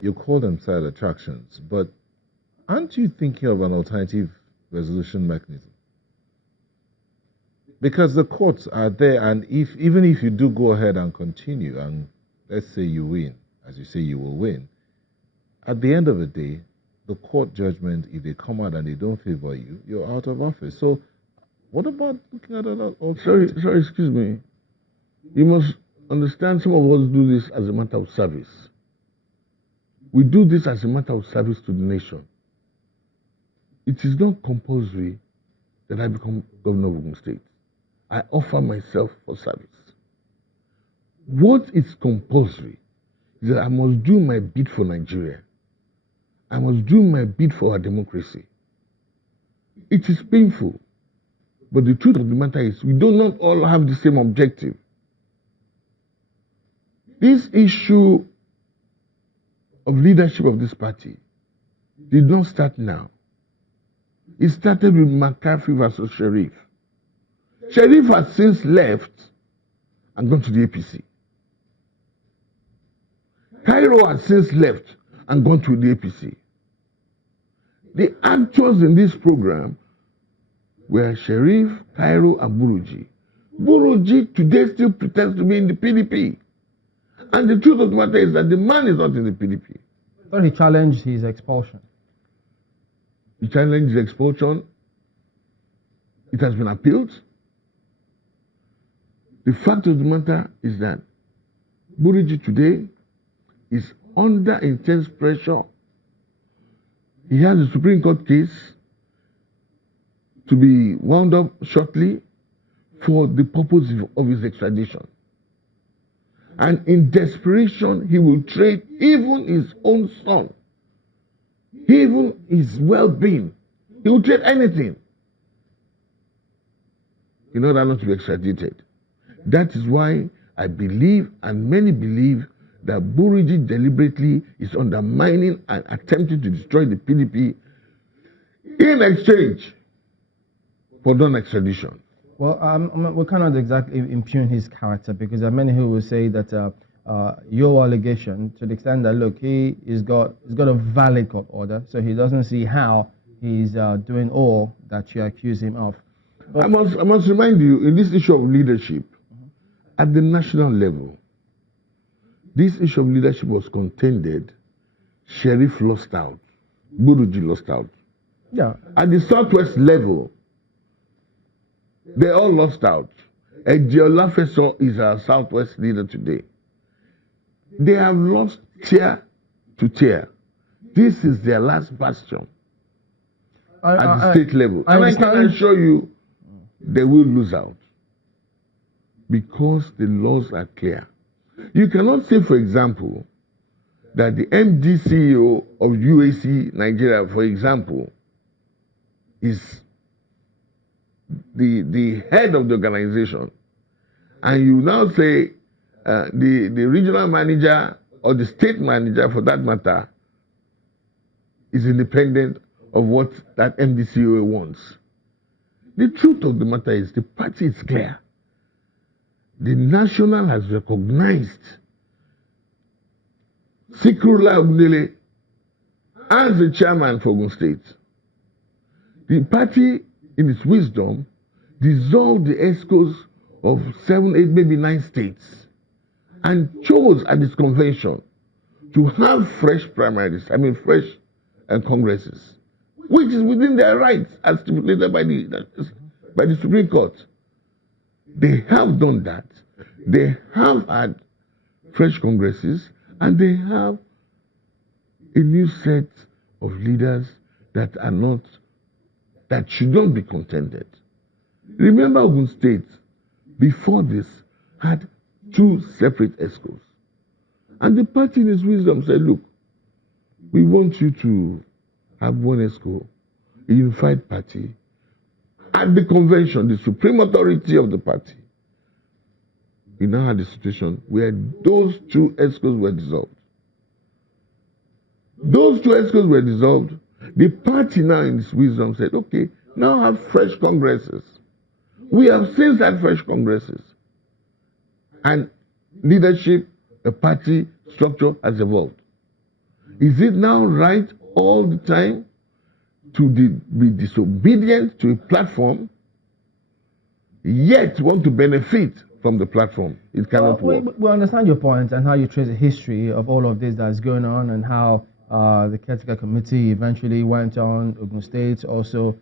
You call them side attractions, but aren't you thinking of an alternative resolution mechanism? Because the courts are there, and even if you do go ahead and continue, and let's say you win, as you say you will win, at the end of the day, the court judgment, if they come out and they don't favor you, you're out of office. So what about looking at another alternative? Sorry, excuse me. You must understand some of us do this as a matter of service. We do this as a matter of service to the nation. It is not compulsory that I become governor of Ogun State. I offer myself for service. What is compulsory is that I must do my bit for Nigeria. I must do my bit for our democracy. It is painful, but the truth of the matter is we do not all have the same objective. This issue of leadership of this party did not start now. It started with McCarthy versus Sharif. Sharif has since left and gone to the APC. Cairo has since left and gone to the APC. The actors in this program were Sharif, Cairo, and Buruji. Buruji today still pretends to be in the PDP. And the truth of the matter is that the man is not in the PDP. But he challenged his expulsion. He challenged his expulsion. It has been appealed. The fact of the matter is that Buruji today is under intense pressure. He has a Supreme Court case to be wound up shortly for the purpose of his extradition. And in desperation, he will trade even his own son, even his well-being. He will trade anything in order not to be extradited. That is why I believe, and many believe, that Buruji deliberately is undermining and attempting to destroy the PDP in exchange for non-extradition. Well, we cannot exactly impugn his character, because there are many who will say that your allegation, to the extent that, look, he's got a valid court order, so he doesn't see how he's doing all that you accuse him of. But I must remind you, in this issue of leadership, at the national level, this issue of leadership was contended. Sharif lost out. Buruji lost out. Yeah. At the Southwest level, they all lost out. Ejiola Feso is our Southwest leader today. They have lost tier to tier. This is their last bastion at the state level. And I can assure you, they will lose out because the laws are clear. You cannot say, for example, that the MD CEO of UAC Nigeria, for example, is the head of the organization, and you now say the regional manager or the state manager, for that matter, is independent of what that MD CEO wants. The truth of the matter is the party is clear. The National has recognized Sikrullah Ogundele as the chairman for Ogun State. The party, in its wisdom, dissolved the ESCOs of 7, 8, maybe 9 states and chose at its convention to have fresh primaries, fresh congresses, which is within their rights as stipulated by the Supreme Court. They have done that. They have had fresh congresses, and they have a new set of leaders that should not be contended. Remember, Ogun State, before this, had 2 separate ESCOs. And the party in its wisdom said, look, we want you to have one ESCO, a unified party. At the convention, the supreme authority of the party, we now had a situation where those 2 ESCOs were dissolved. Those 2 ESCOs were dissolved. The party now in its wisdom said, okay, now have fresh congresses. We have since had fresh congresses. And leadership, the party structure has evolved. Is it now right all the time to be disobedient to a platform, yet want to benefit from the platform? It cannot work. We understand your point and how you trace the history of all of this that's going on, and how the caretaker committee eventually went on. Ogun State also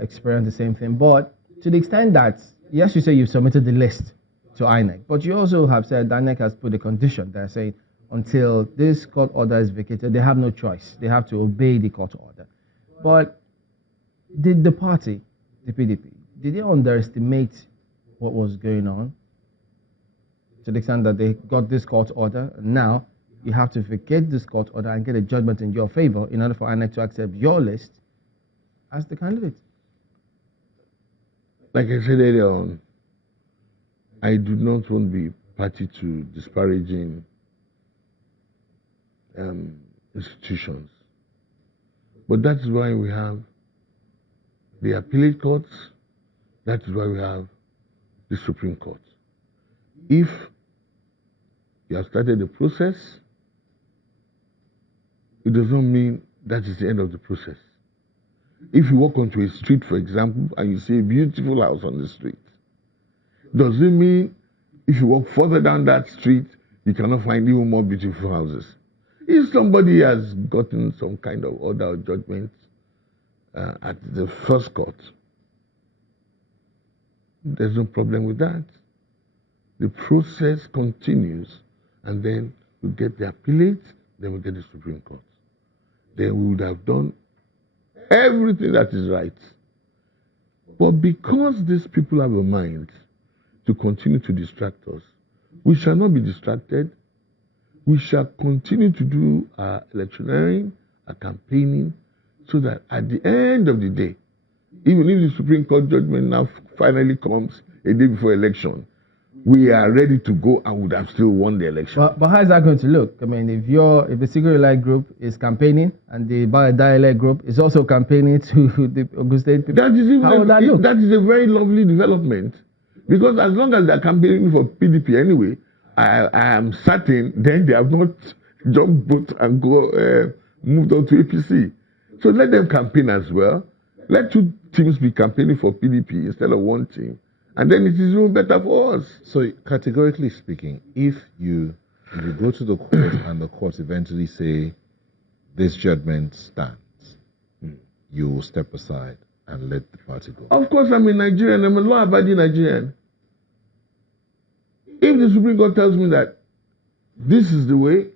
experienced the same thing. But to the extent that, yes, you say you submitted the list to INEC, but you also have said that INEC has put a condition there saying until this court order is vacated, they have no choice. They have to obey the court order. But did the party, the PDP, did they underestimate what was going on to the extent that they got this court order? And now you have to vacate this court order and get a judgment in your favor in order for INEC to accept your list as the candidate. Like I said earlier on, I do not want to be party to disparaging institutions. But that is why we have the appellate courts. That is why we have the Supreme Court. If you have started the process, it does not mean that is the end of the process. If you walk onto a street, for example, and you see a beautiful house on the street, does it mean if you walk further down that street, you cannot find even more beautiful houses? If somebody has gotten some kind of order or judgment at the first court, there's no problem with that. The process continues, and then we get the appellate, then we get the Supreme Court. Then we would have done everything that is right. But because these people have a mind to continue to distract us, we shall not be distracted. We shall continue to do our electioneering, our campaigning, so that at the end of the day, even if the Supreme Court judgment now finally comes a day before election, we are ready to go and would have still won the election. But how is that going to look? I mean, if the Secret Elite group is campaigning and the dialect group is also campaigning to the Ogun State people, how will that look? That is a very lovely development, because as long as they are campaigning for PDP anyway, I am certain then they have not jumped boat and moved on to APC. So let them campaign as well. Let two teams be campaigning for PDP instead of one team. And then it is even better for us. So categorically speaking, if you go to the court and the court eventually say this judgment stands, you will step aside and let the party go. Of course, I'm a Nigerian. I'm a law-abiding Nigerian. If the Supreme Court tells me that this is the way,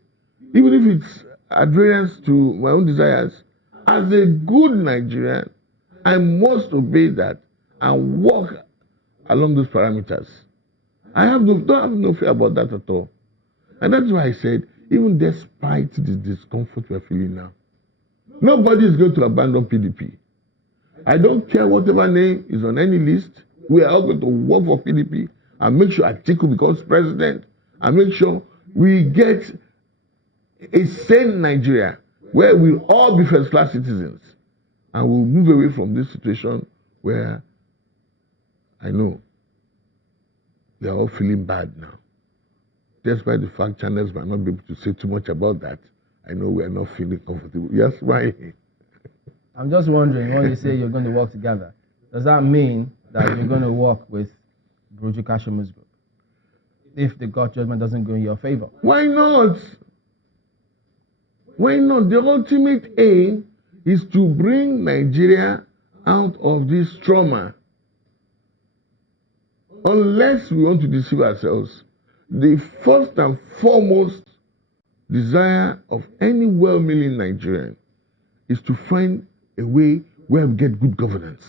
even if it's adherence to my own desires, as a good Nigerian, I must obey that and walk along those parameters. I don't have no fear about that at all. And that's why I said, even despite the discomfort we're feeling now, nobody is going to abandon PDP. I don't care whatever name is on any list. We are all going to work for PDP and make sure Atiku becomes president and make sure we get a sane Nigeria where we'll all be first-class citizens, and we'll move away from this situation where I know we are all feeling bad now. Despite the fact channels might not be able to say too much about that, I know we are not feeling comfortable. Yes, smiling. I'm just wondering, when you say you're going to work together, does that mean that you're going to work with Buruji Kashamu's group if the court judgment doesn't go in your favor? Why not? Why not? The ultimate aim is to bring Nigeria out of this trauma. Unless we want to deceive ourselves, the first and foremost desire of any well-meaning Nigerian is to find a way where we get good governance.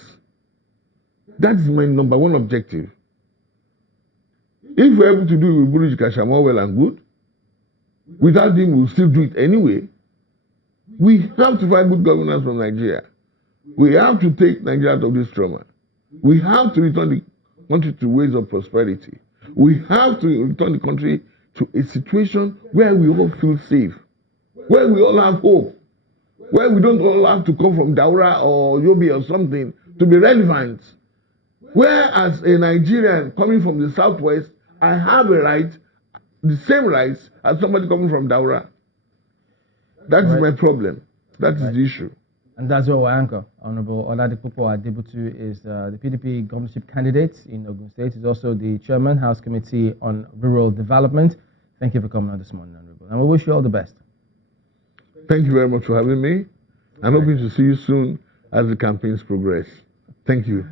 That's my number one objective. If we're able to do it with Buruji Kashamu well and good, without him we'll still do it anyway. We have to find good governance from Nigeria. We have to take Nigeria out of this trauma. We have to return the country to ways of prosperity. We have to return the country to a situation where we all feel safe, where we all have hope, where we don't all have to come from Daura or Yobe or something to be relevant. Where as a Nigerian coming from the southwest, I have a right, the same rights as somebody coming from Daura. That is Right. my problem. That is Right. the issue. And that's where we anchor. Honorable Adebutu is the PDP governorship candidate in Ogun State. He's also the chairman, House Committee on Rural Development. Thank you for coming on this morning, Honorable. And we wish you all the best. Thank you very much for having me. I'm hoping to see you soon as the campaigns progress. Thank you.